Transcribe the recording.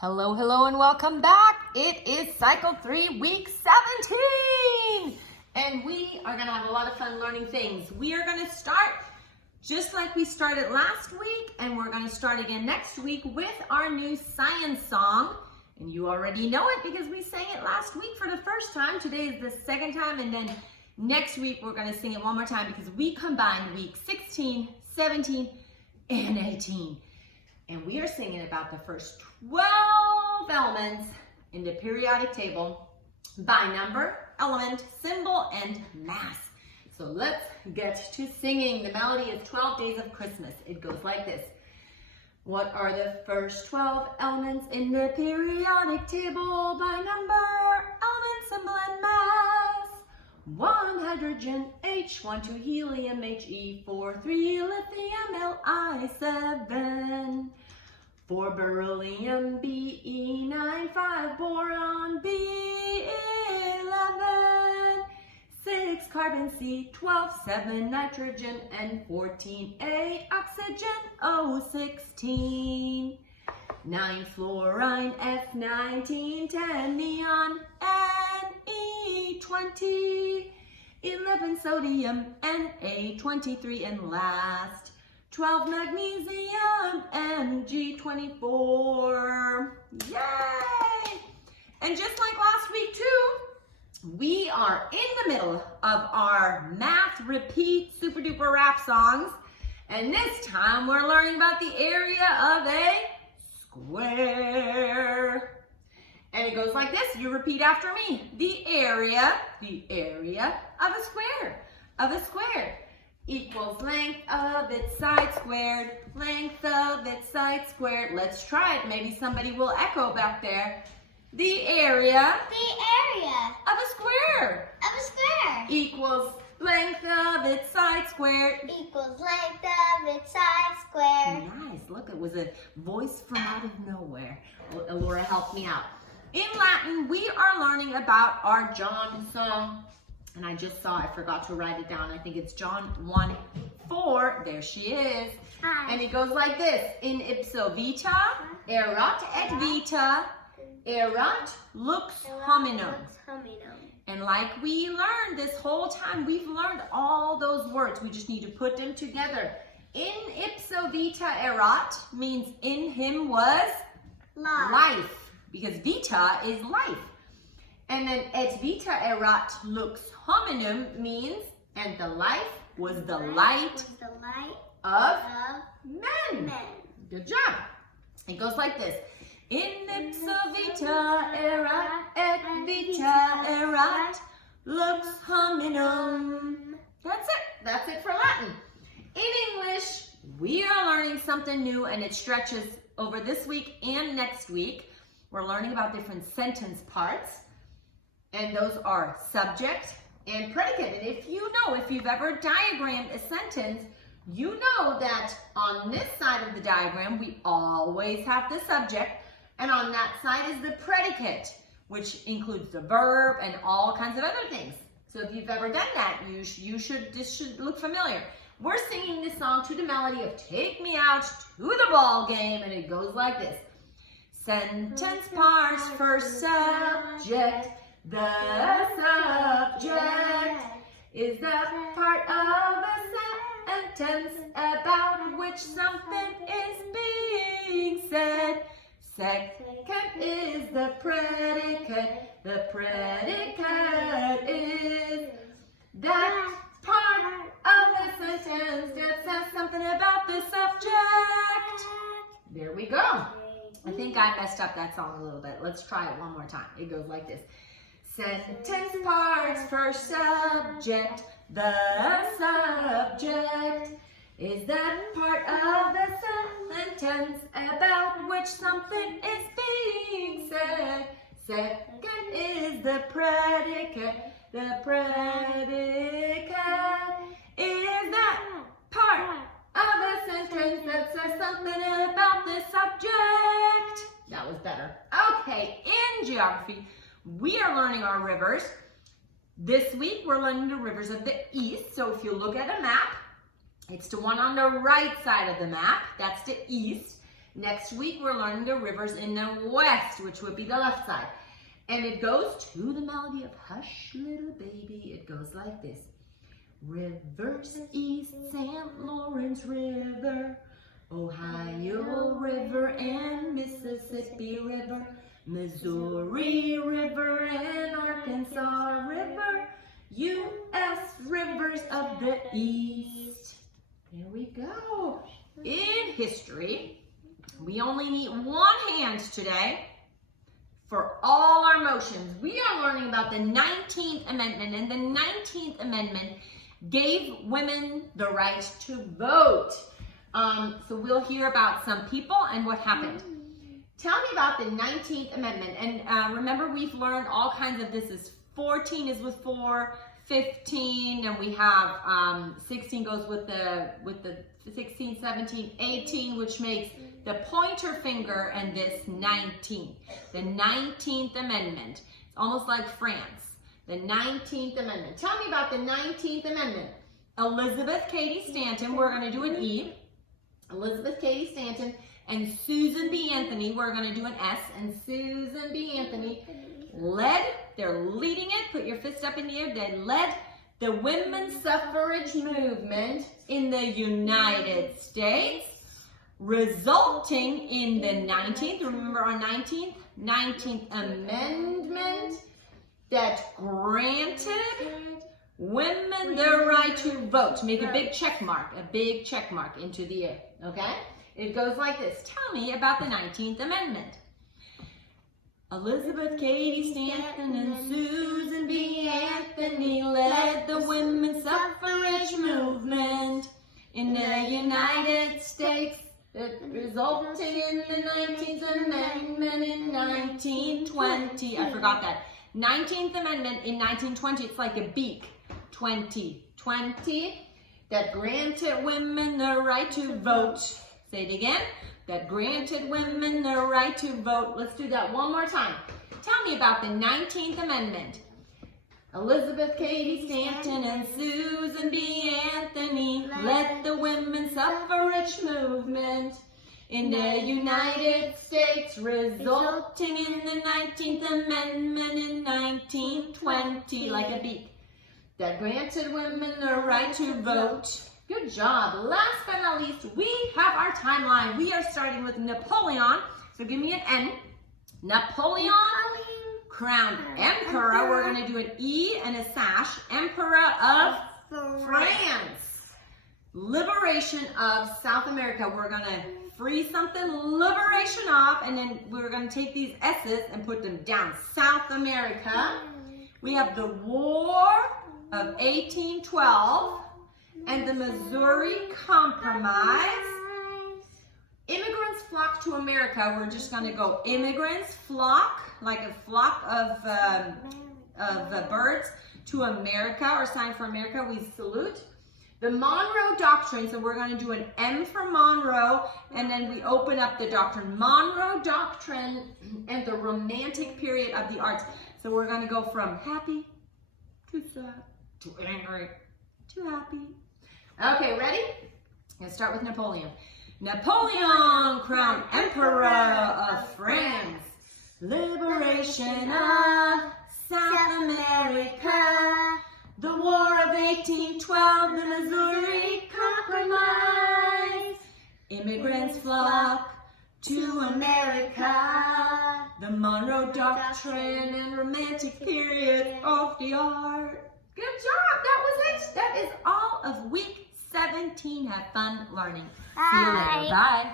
Hello, hello, and welcome back. It is Cycle 3, Week 17. And we are going to have a lot of fun learning things. We are going to start just like we started last week, and we're going to start again next week with our new science song. And you already know it because we sang it last week for the first time. Today is the second time, and then next week we're going to sing it one more time because we combined week 16, 17, and 18. And we are singing about the first 12 elements in the periodic table by number, element, symbol, and mass. So let's get to singing. The melody is 12 Days of Christmas. It goes like this. What are the first 12 elements in the periodic table by number, element, symbol, and mass? 1 hydrogen, H, 1 2 helium, He, 4 3 lithium, Li, 7 4 beryllium, Be, 9 5 boron, B, 11 6 carbon, C, 12 7 nitrogen, N, 14 A, oxygen, O, 16 9 fluorine, F, 19 10 neon, N, E, 20 11 sodium, Na, 23, and last 12 magnesium, Mg, 24. Yay! And just like last week too, we are in the middle of our math repeat super duper rap songs. And this time we're learning about the area of a square. And it goes like this. You repeat after me. The area of a square, equals length of its side squared, length of its side squared. Let's try it. Maybe somebody will echo back there. The area of a square equals length of its side squared. Equals length of its side squared. Nice. Look, it was a voice from out of nowhere. Laura helped me out. In Latin, we are learning about our John song. And I just saw, I forgot to write it down. I think it's John 1:4. There she is. Hi. And it goes like this. In ipso vita, erat et vita, erat lux hominum. And like we learned this whole time, we've learned all those words. We just need to put them together. In ipso vita erat means in him was life. Because vita is life. And then et vita erat lux hominum means, and the life was the light of men. Good job. It goes like this. In ipso vita erat et vita erat lux hominum. That's it. That's it for Latin. In English, we are learning something new, and it stretches over this week and next week. We're learning about different sentence parts. And those are subject and predicate. And if you've ever diagrammed a sentence, you know that on this side of the diagram, we always have the subject, and on that side is the predicate, which includes the verb and all kinds of other things. So if you've ever done that, this should look familiar. We're singing this song to the melody of Take Me Out to the Ball Game, and it goes like this. Sentence parts, first subject. The subject is the part of a sentence about which something is being said. Second is the predicate. The predicate is that part of the sentence that says something about the subject. There we go. I think I messed up that song a little bit. Let's try it one more time. It goes like this. Sentence parts, first subject. The subject is that part of the sentence about which something is being said. Second is the predicate. The predicate is that part of the sentence that says something about the subject. That was better. Okay, in geography, we are learning our rivers. This week, we're learning the rivers of the east. So if you look at a map, it's the one on the right side of the map. That's the east. Next week, we're learning the rivers in the west, which would be the left side. And it goes to the melody of Hush Little Baby. It goes like this. Rivers east, St. Lawrence River, Ohio River and Mississippi River, Missouri River and Arkansas River, U.S. rivers of the east. There we go. In history, we only need one hand today for all our motions. We are learning about the 19th Amendment, and the 19th Amendment gave women the right to vote. So we'll hear about some people and what happened. Tell me about the 19th Amendment. And remember, we've learned all kinds of this. Is 14 is with 4, 15, and we have 16 goes with the 16, 17, 18, which makes the pointer finger, and this 19. The 19th Amendment. It's almost like France. The 19th Amendment. Tell me about the 19th Amendment. Elizabeth Cady Stanton, we're going to do an E. Elizabeth Cady Stanton and Susan B. Anthony, we're going to do an S. And Susan B. Anthony they're leading it. Put your fist up in the air. They led the women's suffrage movement in the United States, resulting in the 19th, remember our 19th Amendment, that granted women the right to vote. Make a big check mark into the air, okay? It goes like this. Tell me about the 19th Amendment. Elizabeth Cady Stanton and Susan B. Anthony led the women's suffrage movement in the United States, resulting in the 19th Amendment in 1920. I forgot that. 19th Amendment in 1920, it's like a beak. 2020, that granted women the right to vote. Say it again. That granted women the right to vote. Let's do that one more time. Tell me about the 19th Amendment. Elizabeth Cady Stanton and Susan B. Anthony led the women's suffrage movement in the United States, resulting in the 19th Amendment in 1920, like a beak, that granted women the right to vote. Good job. Last but not least, we have our timeline. We are starting with Napoleon. So give me an N. Napoleon, crowned emperor. We're going to do an E and a sash. Emperor of France. Liberation of South America. We're going to free something, liberation of, and then we're going to take these S's and put them down. South America. We have the War of 1812 and the Missouri Compromise. Immigrants flock to America. We're just going to go immigrants flock, like a flock of birds to America, or sign for America. We salute. The Monroe Doctrine, so we're going to do an M for Monroe, and then we open up the doctrine. Monroe Doctrine and the Romantic period of the arts. So we're going to go from happy to sad to angry to happy. Okay, ready? Let's start with Napoleon. Napoleon, crowned Emperor of France. Liberation of South America. The War of 1812, the Missouri Compromise. Immigrants flock to America. The Monroe Doctrine and Romantic period of the art. Good job, that was it. That is all of week 17. Have fun learning. See you later. Bye.